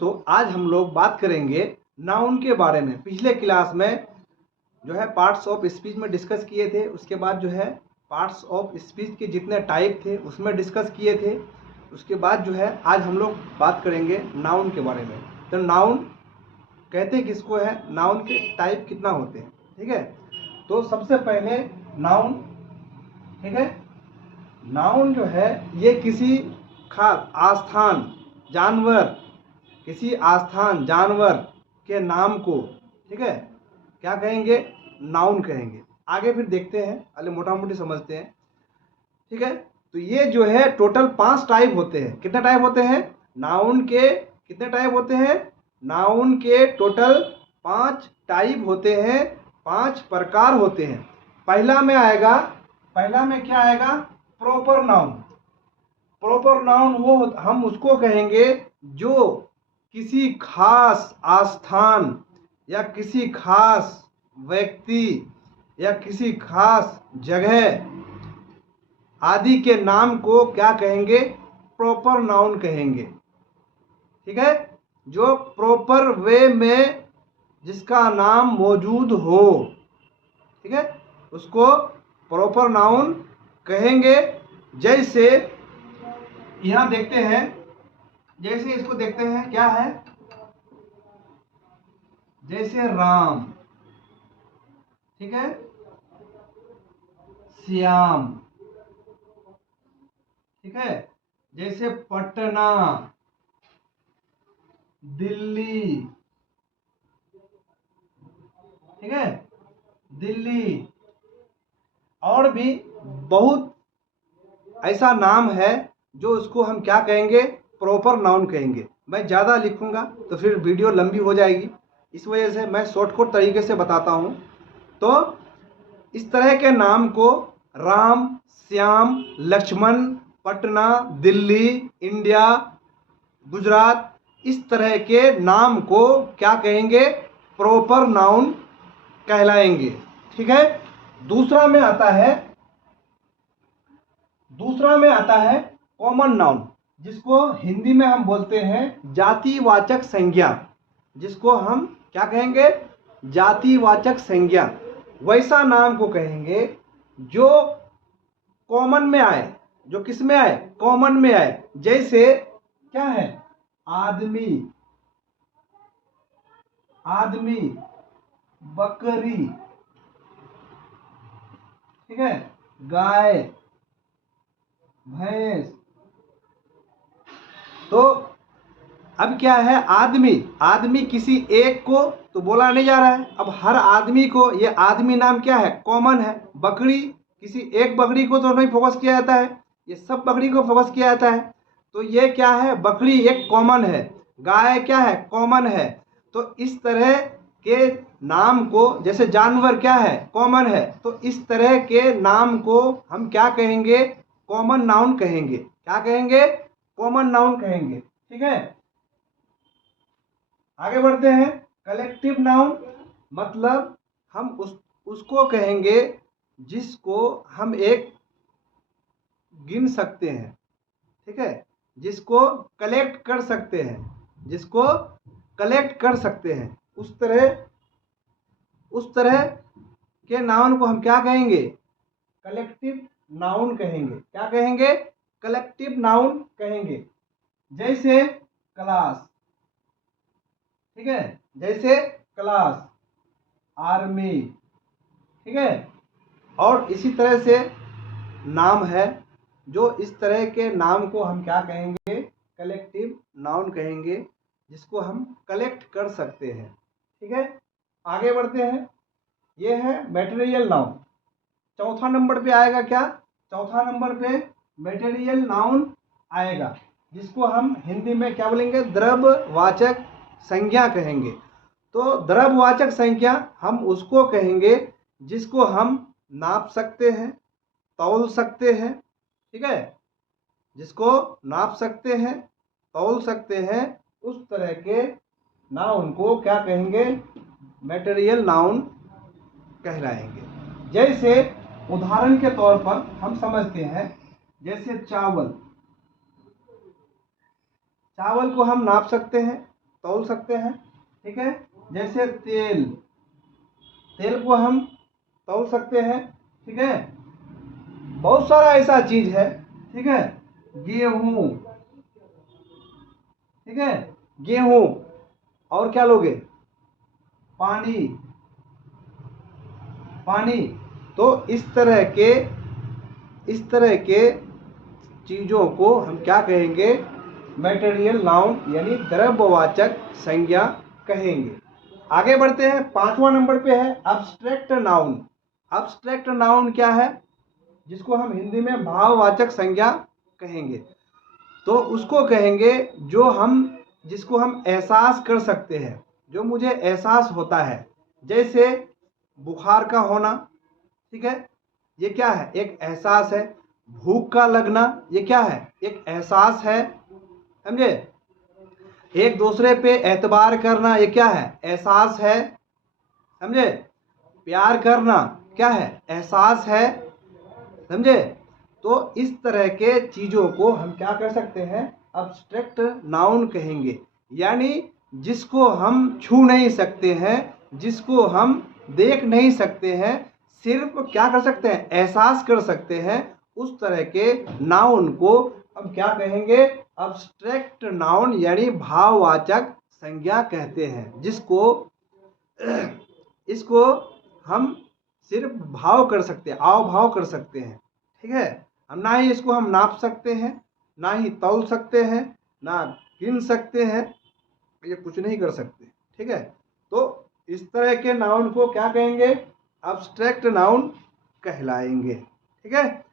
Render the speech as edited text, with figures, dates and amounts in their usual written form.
तो आज हम लोग बात करेंगे नाउन के बारे में। पिछले क्लास में जो है पार्ट्स ऑफ स्पीच में डिस्कस किए थे, उसके बाद जो है पार्ट्स ऑफ स्पीच के जितने टाइप थे उसमें डिस्कस किए थे। उसके बाद जो है आज हम लोग बात करेंगे नाउन के बारे में। तो नाउन कहते किसको है, नाउन के टाइप कितना होते हैं, ठीक है। तो सबसे पहले नाउन, ठीक है, नाउन जो है ये किसी खास आस्थान जानवर, किसी आस्थान जानवर के नाम को, ठीक है, क्या कहेंगे, नाउन कहेंगे। आगे फिर देखते हैं, पहले मोटा मोटी समझते हैं, ठीक है। तो ये जो है टोटल 5 टाइप होते हैं। कितने टाइप होते हैं नाउन के, कितने टाइप होते हैं नाउन के? टोटल 5 टाइप होते हैं, 5 प्रकार होते हैं। पहला में आएगा, पहला में क्या आएगा, प्रॉपर नाउन। प्रॉपर नाउन वो हम उसको कहेंगे जो किसी खास आस्थान या किसी खास व्यक्ति या किसी खास जगह आदि के नाम को क्या कहेंगे, प्रॉपर नाउन कहेंगे, ठीक है। जो प्रॉपर वे में जिसका नाम मौजूद हो, ठीक है, उसको प्रॉपर नाउन कहेंगे। जैसे यहां देखते हैं, जैसे इसको देखते हैं, क्या है, जैसे राम, ठीक है, श्याम, ठीक है, जैसे पटना, दिल्ली, ठीक है, दिल्ली, और भी बहुत ऐसा नाम है जो उसको हम क्या कहेंगे, प्रॉपर नाउन कहेंगे। मैं ज़्यादा लिखूंगा तो फिर वीडियो लंबी हो जाएगी, इस वजह से मैं शॉर्टकट तरीके से बताता हूँ। तो इस तरह के नाम को राम, श्याम, लक्ष्मण, पटना, दिल्ली, इंडिया, गुजरात, इस तरह के नाम को क्या कहेंगे, प्रॉपर नाउन कहलाएंगे, ठीक है। दूसरा में आता है, दूसरा में आता है कॉमन नाउन, जिसको हिंदी में हम बोलते हैं जातिवाचक संज्ञा, जिसको हम क्या कहेंगे, जातिवाचक संज्ञा। वैसा नाम को कहेंगे जो कॉमन में आए, जो किस में आए, कॉमन में आए। जैसे क्या है, आदमी, आदमी, बकरी, ठीक है, गाय, भैंस। तो अब क्या है, आदमी, आदमी किसी एक को तो बोला नहीं जा रहा है, अब हर आदमी को, ये आदमी नाम क्या है, कॉमन है। बकरी, किसी एक बकरी को तो नहीं फोकस किया जाता है, ये सब बकरी को फोकस किया जाता है। तो ये क्या है, बकरी एक कॉमन है, गाय क्या है, कॉमन है। तो इस तरह के नाम को, जैसे जानवर क्या है, कॉमन है, तो इस तरह के नाम को हम क्या कहेंगे, कॉमन नाउन कहेंगे। क्या कहेंगे, कॉमन नाउन कहेंगे, ठीक है। आगे बढ़ते हैं, कलेक्टिव नाउन, मतलब हम उसको कहेंगे जिसको हम एक गिन सकते हैं, ठीक है, जिसको कलेक्ट कर सकते हैं, जिसको कलेक्ट कर सकते हैं। उस तरह के नाउन को हम क्या कहेंगे, कलेक्टिव नाउन कहेंगे। क्या कहेंगे, कलेक्टिव नाउन कहेंगे। जैसे क्लास, ठीक है, जैसे क्लास, आर्मी, ठीक है, और इसी तरह से नाम है। जो इस तरह के नाम को हम क्या कहेंगे, कलेक्टिव नाउन कहेंगे, जिसको हम कलेक्ट कर सकते हैं, ठीक है। आगे बढ़ते हैं, ये है मटेरियल नाउन। चौथा नंबर पे आएगा क्या, चौथा नंबर पे मटेरियल नाउन आएगा, जिसको हम हिंदी में क्या बोलेंगे, द्रव्यवाचक संज्ञा कहेंगे। तो द्रव्यवाचक संज्ञा हम उसको कहेंगे जिसको हम नाप सकते हैं, तौल सकते हैं, ठीक है, जिसको नाप सकते हैं, तौल सकते हैं, उस तरह के नाउन को क्या कहेंगे, मटेरियल नाउन कहलाएंगे। जैसे उदाहरण के तौर पर हम समझते हैं, जैसे चावल, चावल को हम नाप सकते हैं, तौल सकते हैं, ठीक है। जैसे तेल, तेल को हम तौल सकते हैं, ठीक है। बहुत सारा ऐसा चीज है, ठीक है। गेहूं, ठीक है, गेहूं। और क्या लोगे? पानी, पानी। तो इस तरह के चीजों को हम क्या कहेंगे? मटेरियल नाउन यानी द्रव्यवाचक संज्ञा कहेंगे। आगे बढ़ते हैं, 5वां नंबर पे है अब्स्ट्रैक्ट नाउन। अब्स्ट्रैक्ट नाउन क्या है? जिसको हम हिंदी में भाववाचक संज्ञा कहेंगे। तो उसको कहेंगे जिसको हम एहसास कर सकते हैं, जो मुझे एहसास होता है। जैसे बुखार का होना, ठीक है, ये क्या है? एक एहसास है। भूख का लगना, ये क्या है? एक एहसास है, समझे। एक दूसरे पे एतबार करना, ये क्या है? एहसास है, समझे। प्यार करना क्या है? एहसास है, समझे। तो इस तरह के चीजों को हम क्या कर सकते हैं? अब्स्ट्रैक्ट नाउन कहेंगे। यानी जिसको हम छू नहीं सकते हैं, जिसको हम देख नहीं सकते हैं, सिर्फ क्या कर सकते हैं? एहसास कर सकते हैं। उस तरह के नाउन को हम क्या कहेंगे? अब्स्ट्रैक्ट नाउन यानी भाववाचक संज्ञा कहते हैं। इसको हम सिर्फ भाव कर सकते हैं, आव भाव कर सकते हैं, ठीक है। हम ना ही इसको हम नाप सकते हैं, ना ही तौल सकते हैं, ना गिन सकते हैं, ये कुछ नहीं कर सकते, ठीक है। तो इस तरह के नाउन को क्या कहेंगे? अब्स्ट्रैक्ट नाउन कहलाएंगे, ठीक है।